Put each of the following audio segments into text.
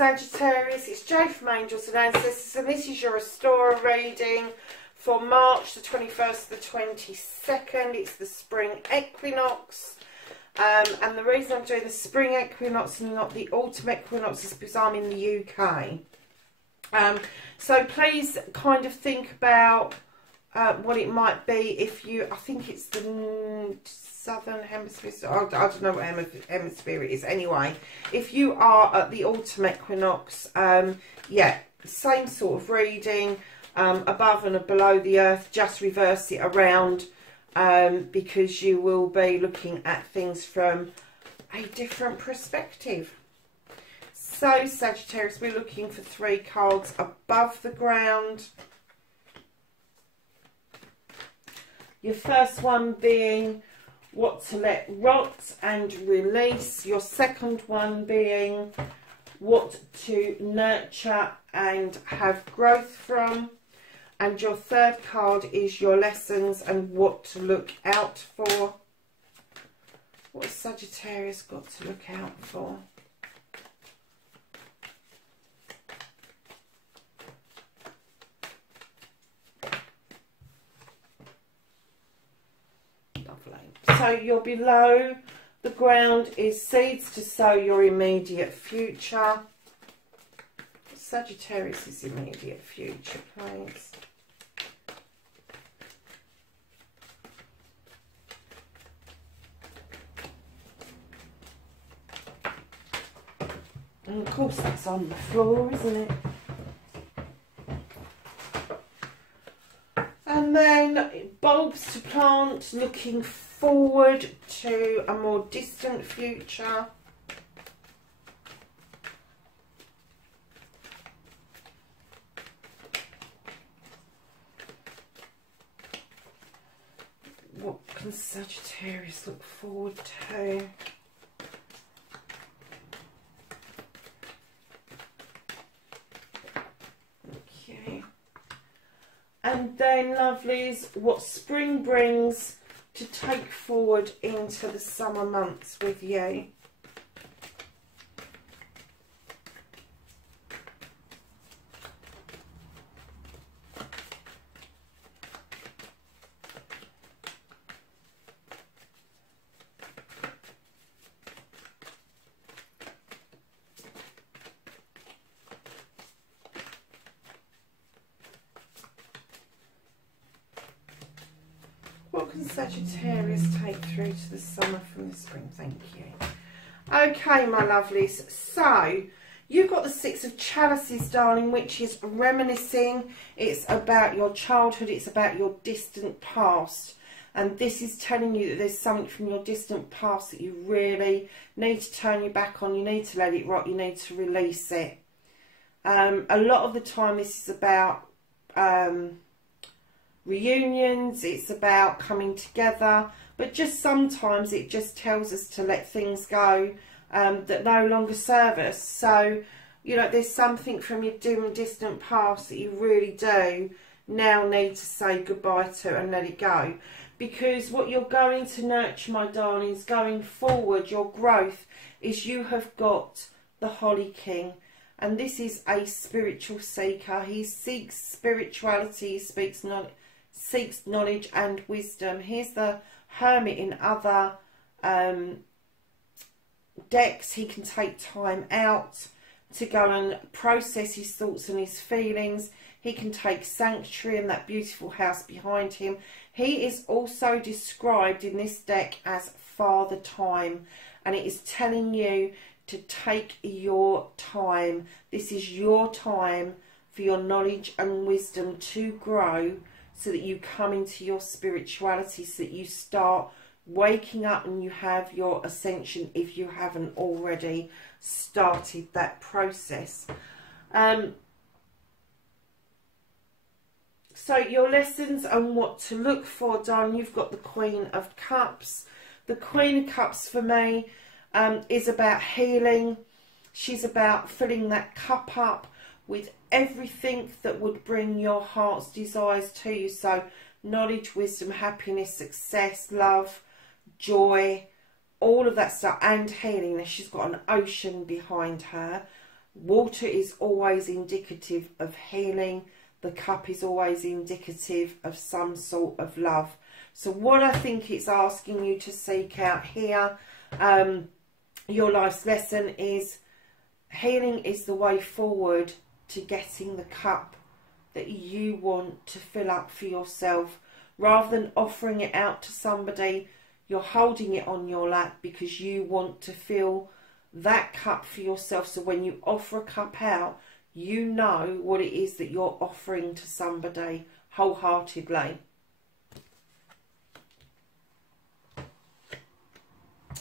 Sagittarius, it's Jade from Angels and Ancestors, and this is your OSTARA reading for March the 21st to the 22nd. It's the spring equinox, and the reason I'm doing the spring equinox and not the autumn equinox is because I'm in the UK. So please kind of think about what it might be if you, I think it's the southern hemisphere, I don't know what hemisphere it is. Anyway, if you are at the autumn equinox, yeah, same sort of reading, above and below the earth, just reverse it around, because you will be looking at things from a different perspective. So Sagittarius, we're looking for 3 cards above the ground. Your first one being what to let rot and release. Your second one being what to nurture and have growth from. And your third card is your lessons and what to look out for. What has Sagittarius got to look out for? So you're below the ground is seeds to sow your immediate future. Sagittarius' immediate future, please. And of course that's on the floor, isn't it? And then bulbs to plant, looking forward to a more distant future. What can Sagittarius look forward to? Okay. And then, lovelies, what spring brings to take forward into the summer months with you. What can Sagittarius take through to the summer from the spring? Thank you. Okay, my lovelies. So, you've got the 6 of Chalices, darling, which is reminiscing. It's about your childhood. It's about your distant past. And this is telling you that there's something from your distant past that you really need to turn your back on. You need to let it rot. You need to release it. A lot of the time, this is about reunions, it's about coming together, but just sometimes it just tells us to let things go that no longer serve us. So, you know, there's something from your dim and distant past that you really do now need to say goodbye to and let it go. Because what you're going to nurture, my darlings, going forward, your growth, is you have got the Holly King. And this is a spiritual seeker. He seeks spirituality, he seeks knowledge and wisdom. Here's the Hermit in other decks. He can take time out to go and process his thoughts and his feelings. He can take sanctuary in that beautiful house behind him. He is also described in this deck as Father Time, and it is telling you to take your time. This is your time for your knowledge and wisdom to grow, so that you come into your spirituality, so that you start waking up and you have your ascension if you haven't already started that process. So your lessons and what to look for, darling, you've got the Queen of Cups. The Queen of Cups for me is about healing. She's about filling that cup up with everything that would bring your heart's desires to you. So knowledge, wisdom, happiness, success, love, joy, all of that stuff, and healing. Now she's got an ocean behind her. Water is always indicative of healing. The cup is always indicative of some sort of love. So what I think it's asking you to seek out here, your life's lesson is healing is the way forward to getting the cup that you want to fill up for yourself. Rather than offering it out to somebody, you're holding it on your lap because you want to fill that cup for yourself. So when you offer a cup out, you know what it is that you're offering to somebody wholeheartedly.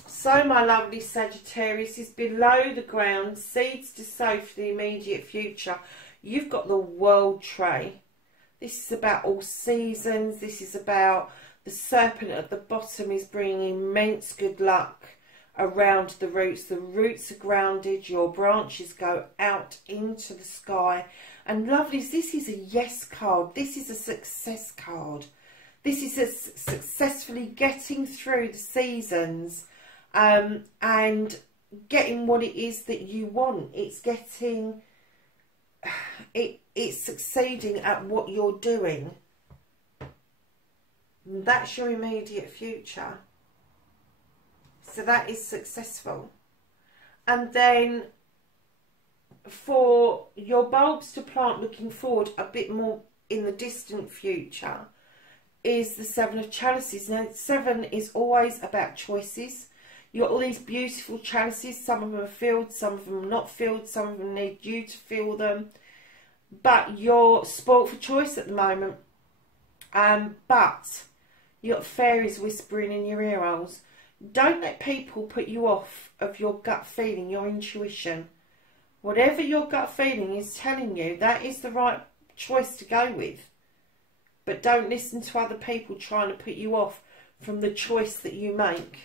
So my lovely Sagittarius, is below the ground, seeds to sow for the immediate future. You've got the World tray. This is about all seasons. This is about the serpent at the bottom is bringing immense good luck around the roots. The roots are grounded. Your branches go out into the sky. And lovelies, this is a yes card. This is a success card. This is a successfully getting through the seasons and getting what it is that you want. It's getting... It's succeeding at what you're doing. That's your immediate future. So that is successful. And then for your bulbs to plant looking forward a bit more in the distant future is the Seven of Chalices. Now 7 is always about choices. You've got all these beautiful chalices. Some of them are filled, some of them are not filled, some of them need you to fill them. But you're spoilt for choice at the moment. But you've got fairies whispering in your ear holes. Don't let people put you off of your gut feeling, your intuition. Whatever your gut feeling is telling you, that is the right choice to go with. But don't listen to other people trying to put you off from the choice that you make.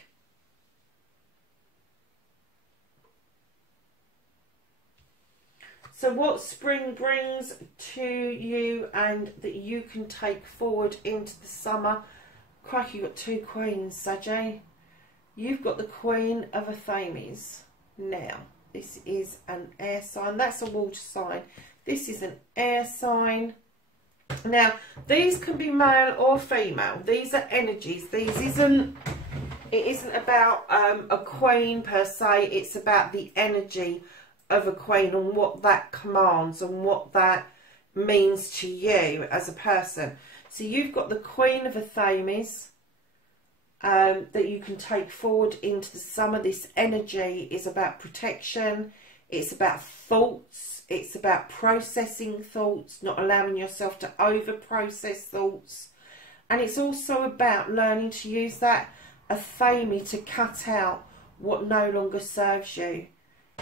So what spring brings to you and that you can take forward into the summer. Crikey, you've got 2 queens, Sag. You've got the Queen of Athames. Now, this is an air sign. That's a water sign. This is an air sign. Now, these can be male or female. These are energies. It isn't about a queen per se. It's about the energy of a queen and what that commands and what that means to you as a person. So you've got the Queen of Athames that you can take forward into the summer. This energy is about protection. It's about thoughts. It's about processing thoughts, not allowing yourself to over-process thoughts. And it's also about learning to use that Athame to cut out what no longer serves you.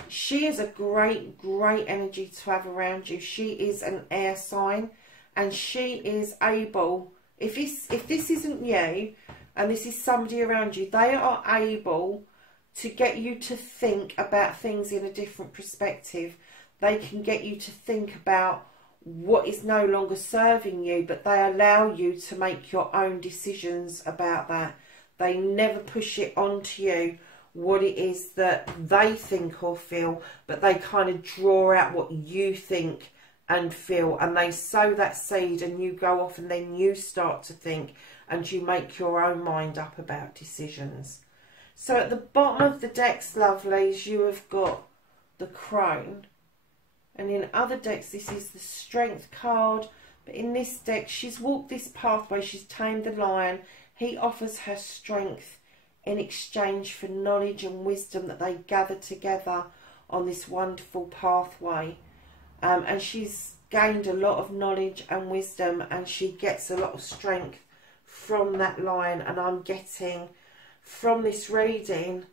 She is a great, great energy to have around you. She is an air sign, and she is able, if this isn't you and this is somebody around you, they are able to get you to think about things in a different perspective. They can get you to think about what is no longer serving you, but they allow you to make your own decisions about that. They never push it onto you, what it is that they think or feel, but they kind of draw out what you think and feel, and they sow that seed, and you go off and then you start to think and you make your own mind up about decisions. So at the bottom of the decks, lovelies, you have got the Crone, and in other decks this is the Strength card, but in this deck she's walked this pathway, she's tamed the lion. He offers her strength in exchange for knowledge and wisdom that they gather together on this wonderful pathway. And she's gained a lot of knowledge and wisdom, and she gets a lot of strength from that lion. And I'm getting from this reading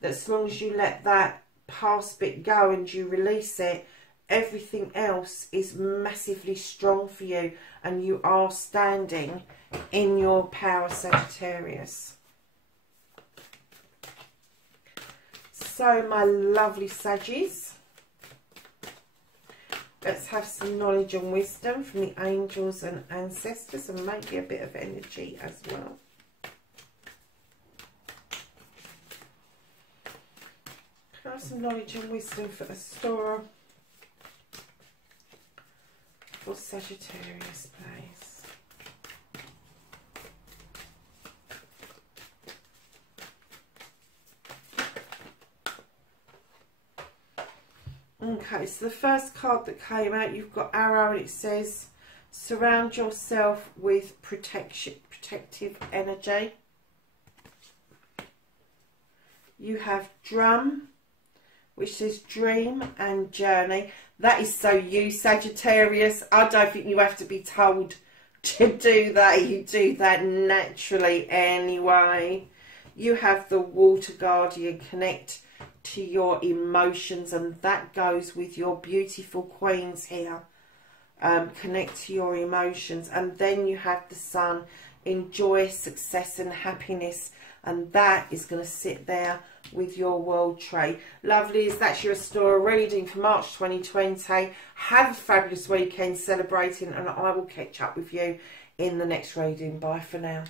that as long as you let that past bit go and you release it, everything else is massively strong for you, and you are standing in your power, Sagittarius. So my lovely Saggies, let's have some knowledge and wisdom from the angels and ancestors, and maybe a bit of energy as well. Can I have some knowledge and wisdom for OSTARA for Sagittarius, please. Okay, so the first card that came out, you've got Arrow, and it says, surround yourself with protective energy. You have Drum, which says dream and journey. That is so you, Sagittarius. I don't think you have to be told to do that. You do that naturally anyway. You have the Water Guardian, connect to your emotions, and that goes with your beautiful queens here. Connect to your emotions. And then you have the Sun, enjoy success and happiness, and that is going to sit there with your world trade. Lovelies, that's your Ostarra reading for March 2020. Have a fabulous weekend celebrating, and I will catch up with you in the next reading. Bye for now.